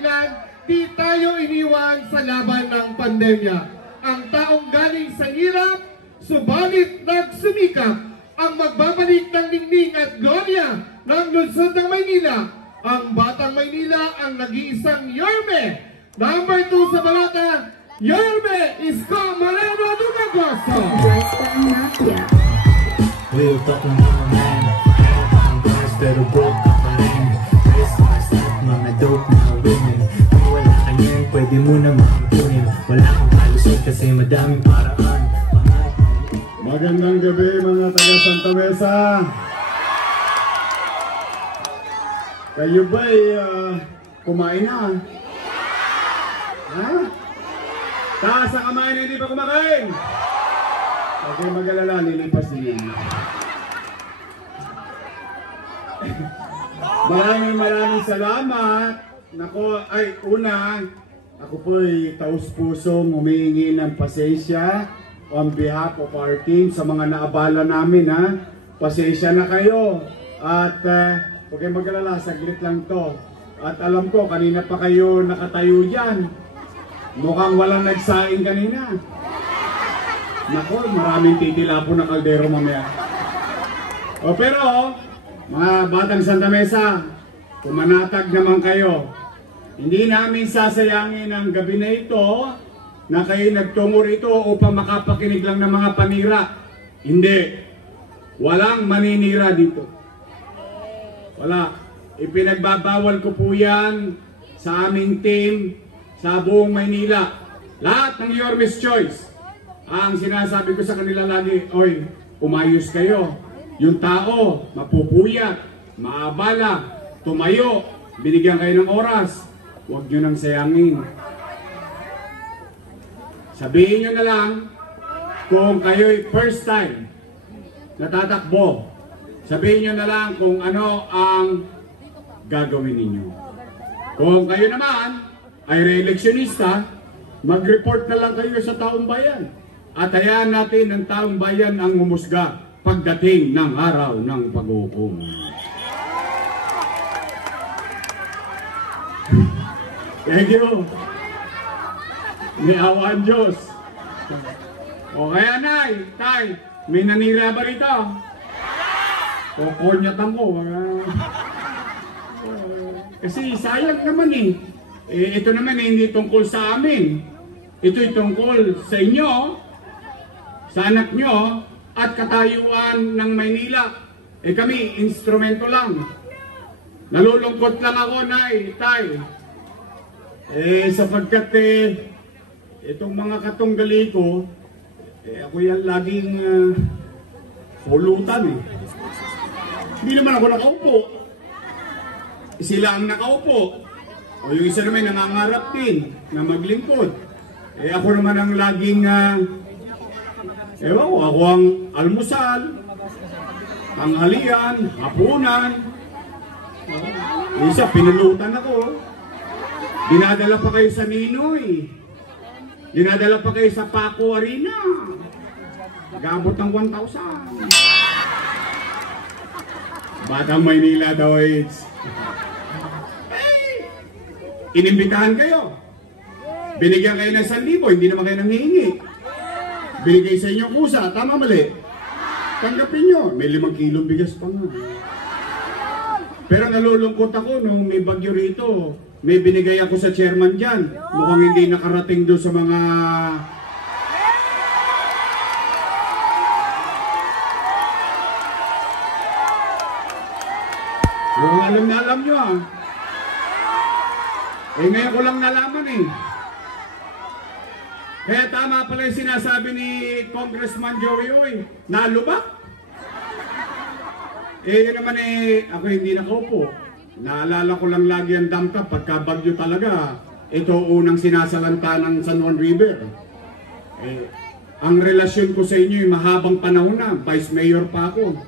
dahilan, di tayo iniwan sa laban ng pandemya. Ang taong galing sa hirap, subalit nagsumikap, ang magbabalik ng ningning at gloria ng lungsod ng Maynila. Ang Batang Maynila ang nag-iisang Yorme. Number 2 sa balata, Yorme Isko Moreno Dumagoso. Real talk ng mga man, ang bars pero broke ka pa rin. Rest my stop, mga dope na women. Kung wala ka niyan, pwede mo na makampunin. Wala kang kalusot kasi madaming paraan. Magandang gabi mga taga Santa Mesa. Kayo ba'y kumain na? Ha? Taas ang kamay na hindi pa kumakain. Okay, mag-alala, nilipas din yan. Maraming salamat. Nako, ako po'y taus-pusong humihingi ng pasensya on behalf of our team sa mga naabala namin, ha. Pasensya na kayo. At huwag kayong mag-alala, saglit lang to. At alam ko, kanina pa kayo nakatayo dyan. Mukhang walang nagsaing kanina. Nako, maraming titilapo na kaldero mamaya. Pero, mga batang Santa Mesa, kumanatag naman kayo. Hindi namin sasayangin ang gabi na ito na kayo nagtungo rito upang makapakinig lang ng mga panira. Hindi. Walang maninira dito. Wala. Ipinagbabawal ko po yan sa aming team sa buong Maynila. Lahat ng Yorme's Choice. Ang sinasabi ko sa kanila lagi, oy, umayos kayo. Yung tao, mapupuyat, maabala, tumayo, binigyan kayo ng oras. Huwag nyo nang sayangin. Sabihin nyo na lang kung kayo'y first time natatakbo. Sabihin nyo na lang kung ano ang gagawin ninyo. Kung kayo naman ay re-electionista, mag-report na lang kayo sa taong bayan. At hayaan natin ang taong bayan ang humusga pagdating ng araw ng paghukom. Thank you. May awa ang Diyos. O kaya nay, tay, may nanira ba rito? O konyatan ko. Kasi sayang naman eh. Ito naman hindi tungkol sa amin. Ito'y tungkol sa inyo, sa anak nyo, at katayuan ng Maynila. Kami, instrumento lang. Nalulungkot lang ako, nay, tay. Sapagkat itong mga katunggali ko, ako yan laging pulutan eh. Hindi naman ako nakaupo. Sila ang nakaupo. O yung isa naman nangangarap din na maglingkod. Ako naman ang laging, ako ang almusal, tanghalian, hapunan. Isa, pinulutan ako. Dinadala pa kayo sa Ninoy. Dinadala pa kayo sa Paco Arena. Gabot ng 1,000. Batang Maynila daw is. Inimbitahan kayo. Binigyan kayo ng 1,000, hindi naman kayo nanghihingi. Binigay sa inyo kusa, tama mali? Tanggapin nyo, may 5 kilong bigas pa nga. Pero nalulungkot ako nung may bagyo rito. May binigay ako sa chairman dyan. Mukhang hindi nakarating doon sa mga... alam na alam nyo ah. Ngayon ko lang nalaman eh. Kaya tama pala yung sinasabi ni Congressman Joey Uy. Nalubak? Yun naman ako hindi nakaupo. Naalala ko lang lagi ang damka pagka bagyo talaga. Ito unang sinasalanta ng San Juan River. Ang relasyon ko sa inyo mahabang panahon na. Vice Mayor pa ako.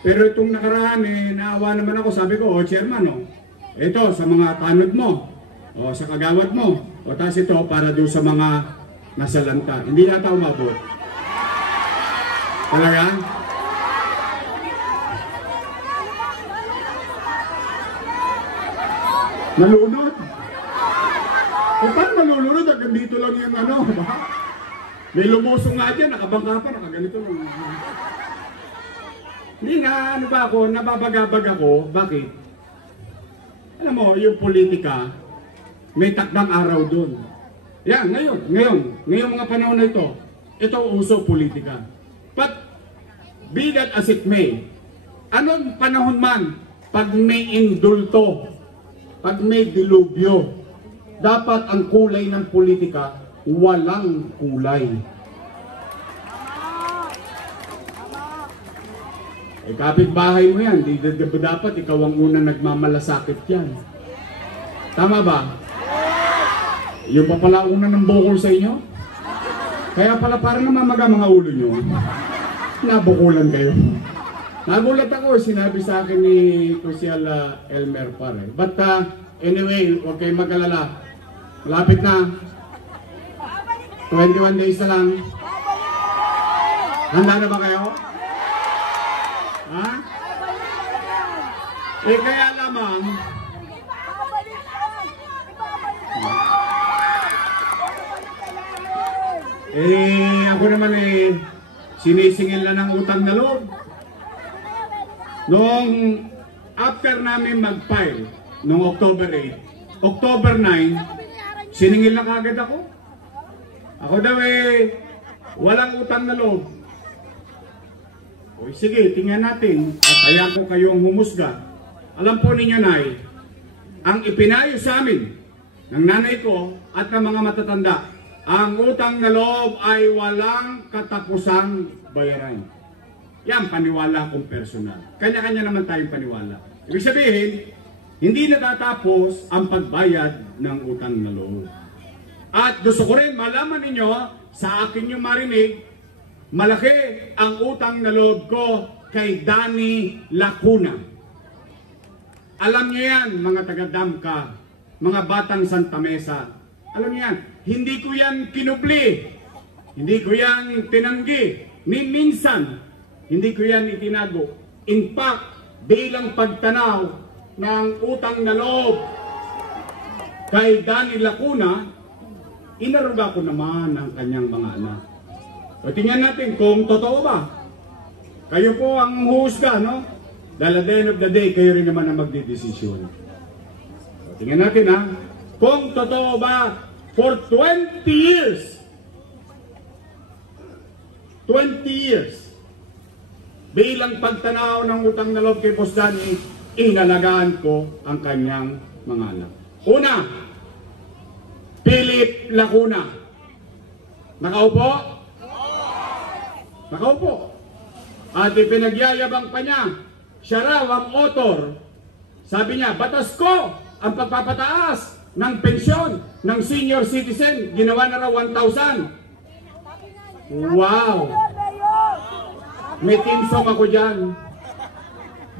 Pero itong nakaraan naawa naman ako. Sabi ko, Chairman, ito sa mga tanod mo. Sa kagawad mo. Tapos ito para doon sa mga nasalanta. Hindi yata umabot. Talaga? Nalunod? O paano malulunod? Hanggang dito lang yung ano, ba? May lumusong nga dyan, nakabangka pa, nakaganito lang. Hindi nga, ano ba ako, nababagabag ako. Bakit? Alam mo, yung politika, may takdang araw dun. Yan, ngayong mga panahon na ito uso politika. But, be that as it may, anong panahon man, pag may indulto, pag may dilubyo, dapat ang kulay ng politika, walang kulay. Kapitbahay mo yan, dapat ikaw ang unang nagmamalasakit yan. Tama ba? Yung pa pala una ng bukol sa inyo? Kaya pala parang namamaga mga ulo nyo. Nabukulan kayo. Nagulat ako, sinabi sa akin ni Crucial Elmer pare. But anyway, huwag kayong mag-alala. Malapit na. 21 days na lang. Handa na ba kayo? Ha? Kaya lamang, ako naman sinisingil na ng utang na loob. Noong after namin mag-file, noong October 8, October 9, siningil na kagad ako. Ako daw walang utang na loob. O sige, tingnan natin at hayaan ko kayong humusga. Alam po ninyo, Nay, ang ipinayo sa amin ng nanay ko at ng mga matatanda, ang utang na loob ay walang katapusang bayaran. Yan, paniwala kong personal. Kanya-kanya naman tayong paniwala. Ibig sabihin, hindi natatapos ang pagbayad ng utang na loob. At gusto ko rin malaman ninyo, sa akin yung marinig, malaki ang utang na loob ko kay Danny Lacuna. Alam niyo yan, mga taga-Damka, mga batang Santa Mesa. Alam niyo yan, hindi ko yan kinubli, hindi ko yan tinanggi, ni minsan, hindi ko yan itinago. In fact, bilang pagtanaw ng utang na loob kay Danny Lacuna, inaruga ko naman ang kanyang mga anak. O tingnan natin kung totoo ba. Kayo po ang husga, no? Dahil at the end of the day, kayo rin naman ang magdidesisyon. O tingnan natin, ha? Kung totoo ba, for 20 years, bilang pagtanaw ng utang na loob kay Boss Danny, inalagaan ko ang kanyang mga anak. Una, Philip Lacuna. Nakaupo? Nakaupo. At ipinagyayabang pa niya, siya raw ang author. Sabi niya, batas ko ang pagpapataas ng pensyon ng senior citizen. Ginawa na raw 1,000. Wow! May team song ako dyan.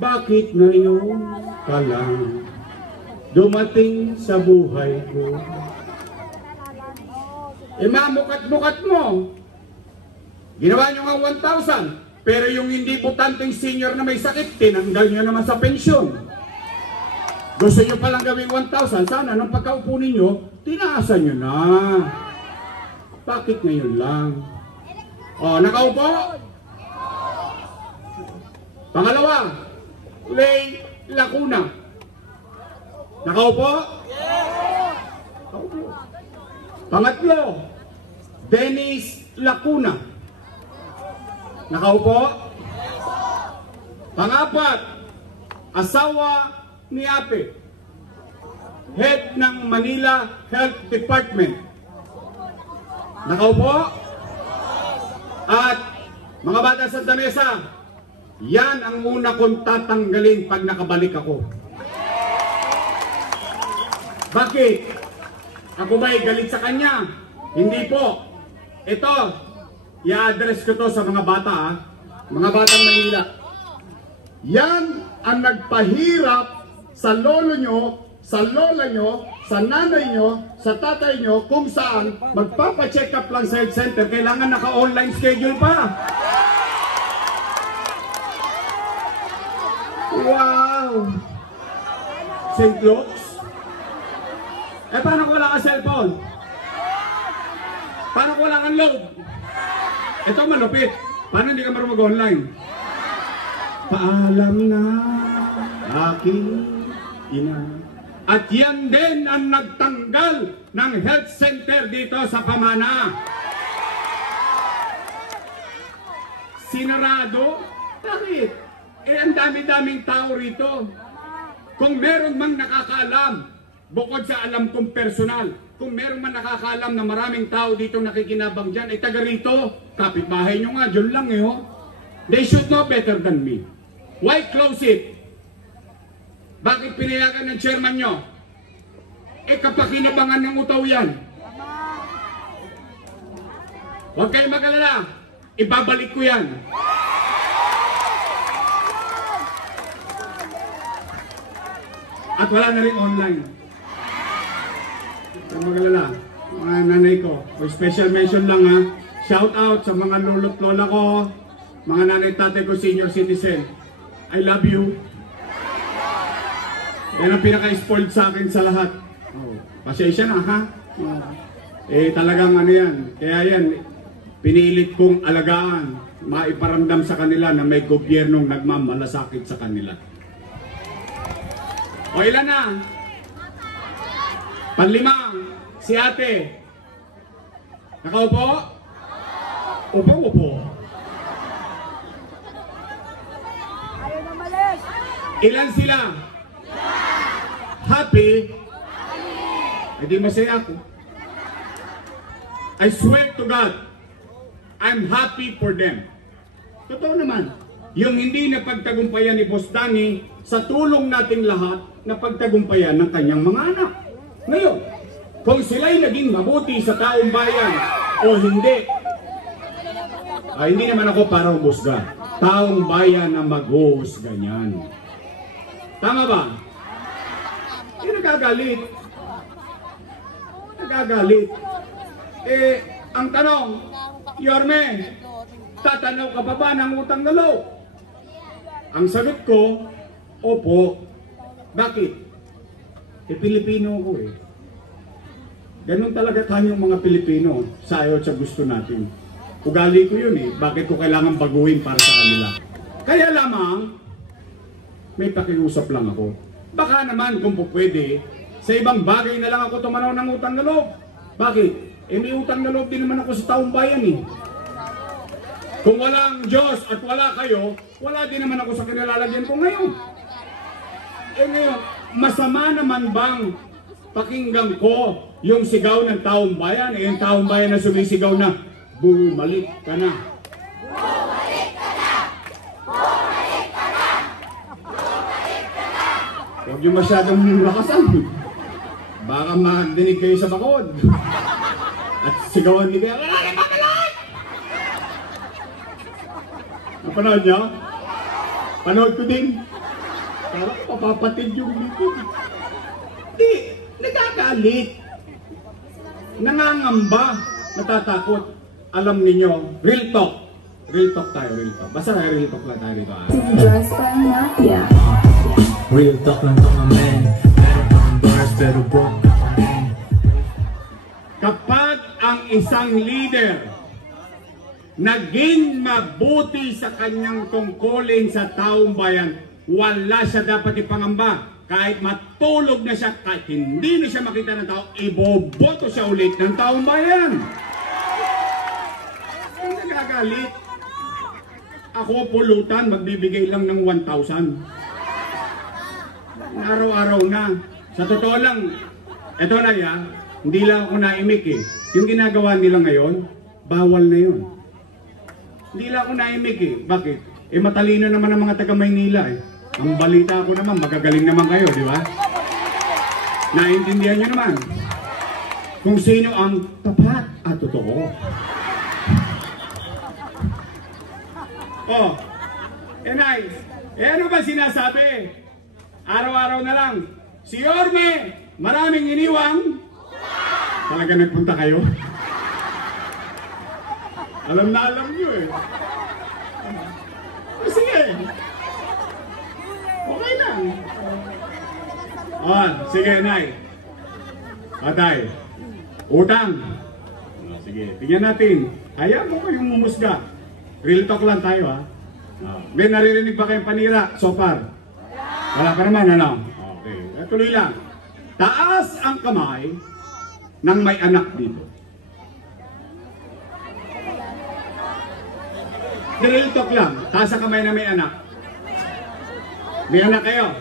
Bakit ngayon ka lang dumating sa buhay ko? Mamukat-mukat mo. Ginawa nyo nga 1,000, pero yung hindi butanteng senior na may sakit, tinanggal nyo naman sa pensyon. Gusto nyo palang gawing 1,000, sana nung pagkaupo ninyo, tinaasan nyo na. Bakit ngayon lang? O, nakaupo? Pangalawa, Lay Lacuna. Nakaupo? Nakaupo. Pangatlo, Dennis Lacuna. Nakaupo? Pangapat, asawa ni Ape, head ng Manila Health Department. Nakaupo? At mga bata sa Santa Mesa, yan ang muna kong tatanggalin pag nakabalik ako. Bakit? Ako ba'y galit sa kanya? Hindi po. Ito, i-address ko to sa mga bata, ha? Mga batang Manila. Yan ang nagpahirap sa lolo nyo, sa lola nyo, sa nanay nyo, sa tatay nyo, kung saan magpapacheck up lang sa health center, kailangan naka-online schedule pa. Wow! St. Luke's? Eh, paano kung wala kang cellphone? Paano kung wala kang load? Ito malupit. Paano hindi ka marunong mag-online? Paalam na aking ina. At yan din ang nagtanggal ng health center dito sa Pamana. Sinarado? Bakit? Eh, ang dami-daming tao rito. Kung meron mang nakakaalam, bukod sa alam kong personal, kung meron man nakakaalam na maraming tao dito nakikinabang dyan, eh taga rito, kapitbahay nyo nga, dyan lang eh, oh. They should know better than me. Why close it? Bakit pinayagan ng chairman nyo? Eh kapakinabangan ng utaw yan. Huwag kayong mag-alala, ibabalik ko yan. At wala na rin online. Huwag kayong mag-alala, mga nanay ko. O special mention lang ha. Shout out sa mga lolo't lola ko, mga nanay tatay ko, senior citizen. I love you. Yan ang pinaka-spoiled sa akin sa lahat. Oh, pasensya na ha. Oh. Eh talagang ano yan. Kaya yan, pinilit kong alagaan, maiparamdam sa kanila na may gobyernong nagmamalasakit sa kanila. O ilan na? Panlima, si ate. Nakaupo? Upo. Ilan sila? Happy? Eh di masaya ako. I swear to God, I'm happy for them. Totoo naman. Yung hindi na pagtagumpayan ni Boss Danny sa tulong nating lahat na pagtagumpayan ng kanyang mga anak. Ngayon, kung sila'y naging mabuti sa taong bayan o hindi, hindi naman ako para humusga. Taong bayan ang maghuhusga niyan. Tama ba? Eh, nagagalit. Nagagalit. Eh, ang tanong, Yorme, tatanaw ka pa ba ng utang na loob? Ang sagot ko, opo. Bakit? Eh, Pilipino ko eh. Ganun talaga tayong mga Pilipino sa ayaw at sa gusto natin. Ugali ko yun eh. Bakit ko kailangan baguhin para sa kanila? Kaya lamang, may pakiusap lang ako. Baka naman kung pwede, sa ibang bagay na lang ako tumanaw ng utang na loob. Bakit? Eh may utang na loob din naman ako sa taong bayan eh. Kung wala ang Diyos at wala kayo, wala din naman ako sa kinalalagyan ko ngayon. Eh ngayon, masama naman bang pakinggan ko yung sigaw ng taong bayan? Eh yung taong bayan na sumisigaw na, bumalik ka na. Bumalik ka na! Bumalik ka na! Bumalik ka na! Huwag yung masyadong lakasan. Baka madinig kayo sa bakod. At sigawan ni Kaya, wala na makalag! Napanood niyo? Panood ko din. Parang papapatid yung likod. Di, nagagalit. Nangangamba. Natatakot. Alam niyo, real talk. Real talk tayo, real talk. Basta real talk lang tayo dito. Dress by Mafia. Real talk lang to my man. Meron pang bars pero broke na pa rin. Kapag ang isang leader naging mabuti sa kanyang tungkulin sa taong bayan, wala siya dapat ipangamba. Kahit matulog na siya, kahit hindi na siya makita ng tao, iboboto siya ulit ng taong bayan. Kung nagagalit, ako pulutan, magbibigay lang ng 1,000. Araw-araw na. Sa totoo lang, eto na ya, hindi lang ako naimik eh. Yung ginagawa nila ngayon, bawal na yun. Hindi lang ako naimik eh. Bakit? Eh matalino naman ang mga taga Maynila eh. Ang balita ko naman, magagaling naman kayo, di ba? Naintindihan nyo naman kung sino ang tapat at totoo. Oh, nice. Ano ba sinasabi? Araw-araw na lang. Si Yorme, maraming iniwang. Talaga nagpunta kayo? Alam na alam nyo eh. Sige. Okay lang. Oh, sige, Nay. Atay, utang. Sige, tingnan natin. Hayaan mo kayong mumusga. Real talk lang tayo ha. May naririnig ba kayong panira so far? Wala pa naman, ano? Okay, tuloy lang. Taas ang kamay ng may anak dito. Real talk lang. Taas ang kamay ng may anak. May anak kayo.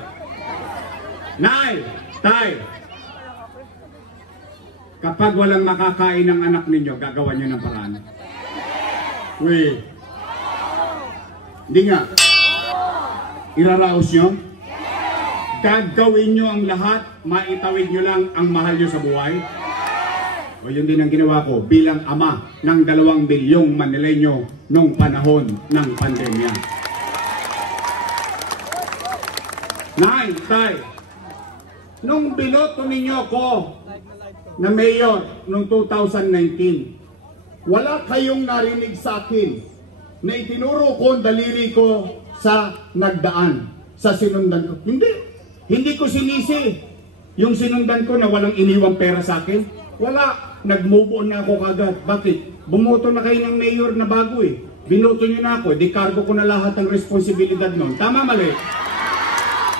Nay, tay. Kapag walang makakain ng anak ninyo, gagawa nyo ng paraan. Uy. Hindi nga. Iraraos nyo? Gagawin nyo ang lahat, maitawid nyo lang ang mahal nyo sa buhay? O yun din ang ginawa ko bilang ama ng 2 milyong Manileño nung panahon ng pandemya. Nay, tay, nung binoto ninyo ko na mayor noong 2019, wala kayong narinig sa akin na itinuro ko ang daliri ko sa nagdaan, sa sinundan ko. Hindi ko sinisi yung sinundan ko na walang iniwang pera sa akin. Wala, nag-move on na ako kagad. Bakit? Bumoto na kayo ng mayor na bago eh. Binoto nyo na ako, di cargo ko na lahat ng responsibilidad noon. Tama, mali?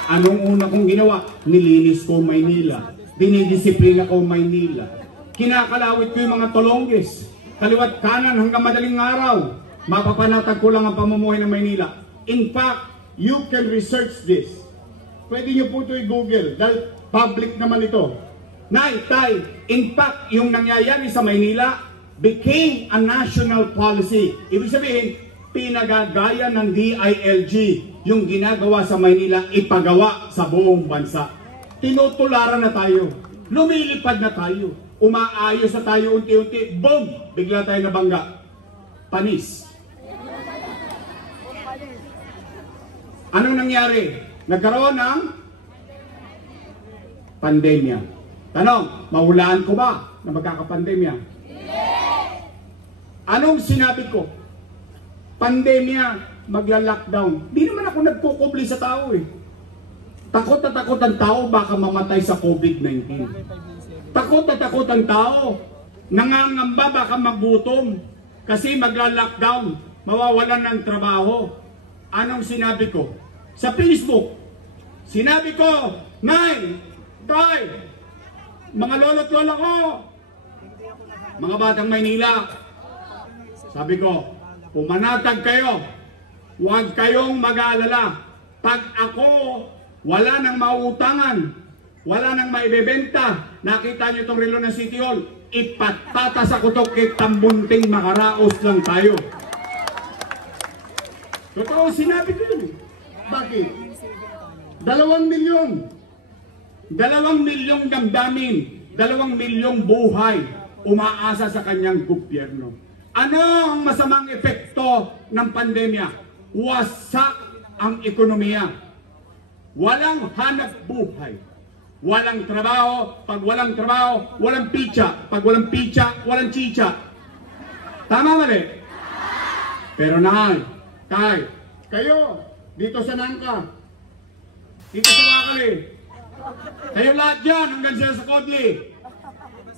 Anong una kong ginawa? Nilinis ko Maynila. Dinidisiplina ko Maynila. Kinakalawit ko yung mga tolongges. Kaliwat kanan hanggang madaling araw. Mapapanatag ko lang ang pamumuhay ng Maynila. In fact, you can research this. Pwede nyo po ito i-google dahil public naman ito. Nay, tay, in fact, yung nangyayari sa Maynila became a national policy. Ibig sabihin, pinagagaya ng DILG yung ginagawa sa Maynila, ipagawa sa buong bansa. Tinutularan na tayo. Lumilipad na tayo. Umaayos na tayo unti-unti. Boom! Bigla tayo nabangga. Panis. Anong nangyari? Nagkaroon ng pandemya. Tanong, mahulaan ko ba na magkakapandemya? Anong sinabi ko? Pandemya, magla-lockdown. Di naman ako nagkukubli sa tao eh. Takot na takot ang tao baka mamatay sa COVID-19. Takot na takot ang tao. Nangangamba baka magutom. Kasi magla-lockdown. Mawawalan ng trabaho. Anong sinabi ko? Sa Facebook. Sinabi ko, Nay, Tay, mga lolo't lola ko, mga batang Maynila, sabi ko, pumanatag kayo, huwag kayong mag-aalala. Pag ako, wala nang mauutangan, wala nang maibebenta, nakita nyo itong relo ng City Hall, ipatatas ako to kay tambunting makaraos lang tayo. Totoo, sinabi ko yun. Bakit? 2 milyon. 2 milyong damdamin, 2 milyong buhay umaasa sa kanyang gobyerno. Ano ang masamang epekto ng pandemya? Wasak ang ekonomiya. Walang hanap buhay. Walang trabaho. Pag walang trabaho, walang pitsa. Pag walang pitsa, walang chicha. Tama mali? Pero Nay, Tay, kayo, dito sa Nangka, dito sa Wakali, kayo lahat dyan, hanggang sila sa Kodli,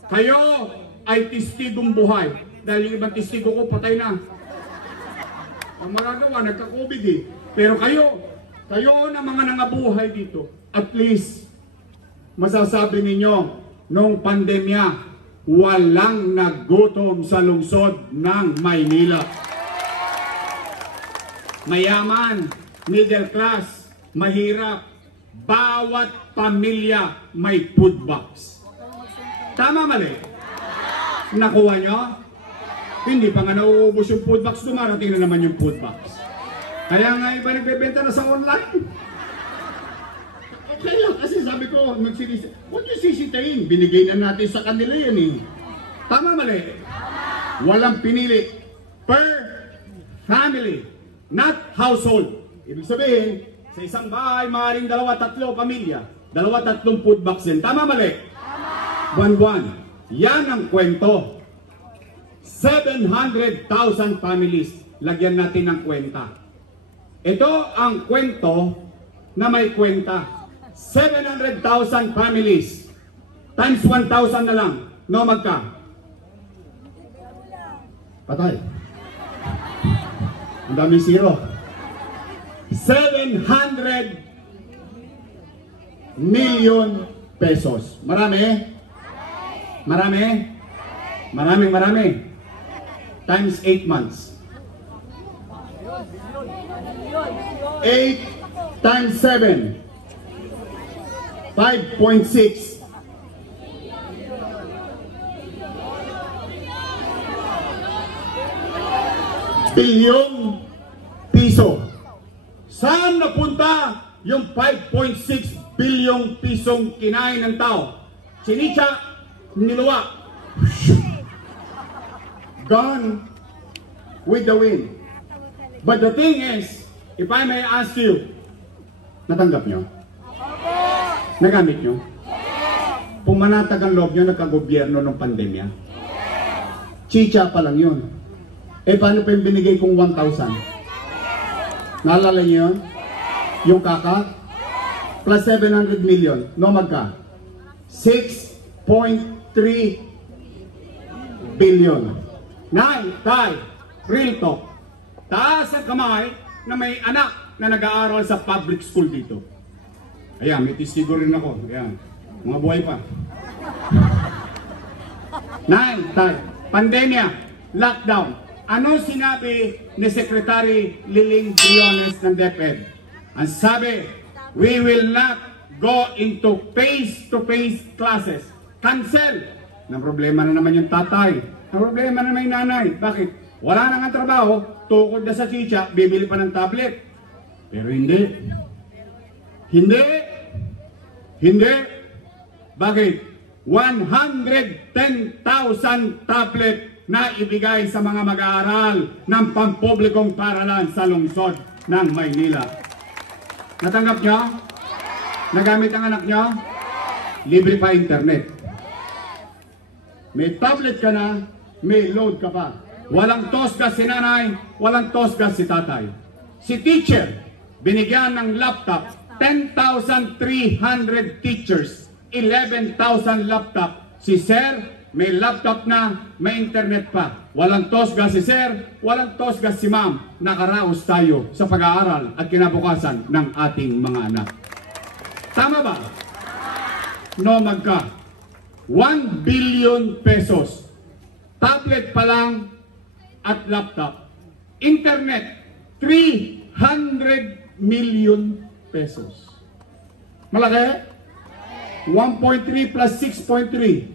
kayo ay testigong buhay. Dahil yung ibang testigo ko, patay na. Ang magagawa, nagka-COVID eh. Pero kayo na mga nangabuhay dito, at least, masasabi ninyo, nung pandemya, walang nagutom sa lungsod ng Maynila. Mayaman, middle class, mahirap, bawat pamilya may food box. Tama mali? Nakuha nyo? Hindi pa nga nauubos yung food box, dumarating na naman yung food box. Kaya nga iba nagbebenta na sa online. Okay lang, kasi sabi ko, huwag yung sisitayin, binigay na natin sa kanila yan eh. Tama mali? Walang pinili. Per family, not household. Ibig sabihin, sa isang bahay, maaaring 2-3 pamilya, 2-3 food box din. Tama mali? Buwan-buwan. Yan ang kwento. 700,000 families. Lagyan natin ng kwenta. Ito ang kwento na may kwenta. 700,000 families. times 1,000 na lang. No, magka? Patay. Ang daming zero. 700 million pesos. Marami? Marami? Marami. Times 8 months. 8 times 7. 5.6. Bilyong piso. Saan napunta yung 5.6 bilyong pisong kinain ng tao? Sinitsa, niluwa. Gone with the wind. But the thing is, if I may ask you, natanggap nyo? Nagamit nyo? Pumanatag ang loob nyo, nagkagobyerno ng pandemya? Chicha pa lang yun. Eh paano pa yung binigay kong 1,000? Naalala nyo yun? Yung kaka? Plus 700 million. No, magka? 6.3 billion. Nay, tay, real talk. Taas ang kamay na may anak na nag-aaral sa public school dito. Ayan, may testigo rin ako. Ayan, mga buhay pa. Nay, tay, pandemya, lockdown. Ano sinabi ni Secretary Liling Briones ng DepEd? Ang sabi, we will not go into face-to-face classes. Cancel! Nang problema na naman yung tatay. Nang problema na naman yung nanay. Bakit? Wala nang ang trabaho, tukod na sa chicha, bibili pa ng tablet. Pero hindi. Hindi. Bakit? 110,000 tablet na ibigay sa mga mag-aaral ng pampublikong paaralan sa lungsod ng Maynila. Natanggap nyo? Nagamit ang anak nyo? Libre pa internet. May tablet ka na, may load ka pa. Walang tosgas si nanay, walang tosgas si tatay. Si teacher, binigyan ng laptop, 10,300 teachers, 11,000 laptop. Si sir, may laptop na, may internet pa. Walang tosgas si sir, walang tosgas si ma'am. Nakaraos tayo sa pag-aaral at kinabukasan ng ating mga anak. Tama ba? No, magka. 1 billion pesos. Tablet pa lang at laptop. Internet, 300 million pesos. Malaki? 1.3 plus 6.3.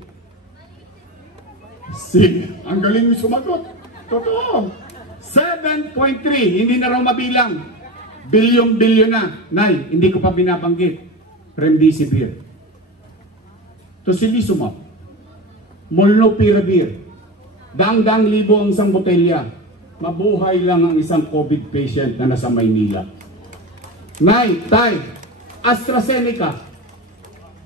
Ang galing mo sumagot. Totoo. 7.3. Hindi na raw mabilang. Bilyon-bilyon na. Nay, hindi ko pa binabanggit. Remdesivir. Tocilizumab. Molnupiravir. Daang-daang libo ang isang botelya. Mabuhay lang ang isang COVID patient na nasa Maynila. Nay, tay, AstraZeneca.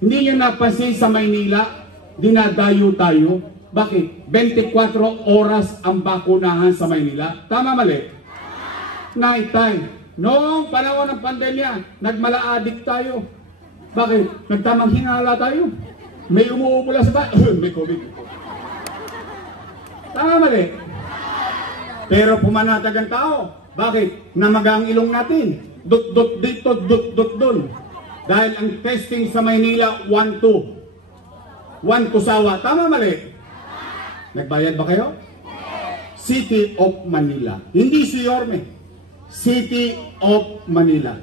Hindi nyo napansin sa Maynila, dinadayo tayo. Bakit? 24 oras ang bakunahan sa Maynila. Tama, mali? Nay, tay, noong panahon ng pandemya, nagmala-addict tayo. Bakit? Nagtamang hingala tayo. May umuubula sa ba? May COVID. Tama, mali? Pero pumanatag ang tao. Bakit? Namaga ang ilong natin. Dut-dut dito, dut-dut dun. Dahil ang testing sa Maynila, 1-2. 1 kusawa. Tama, mali? Nagbayad ba kayo? City of Manila. Hindi si Yorme. City of Manila.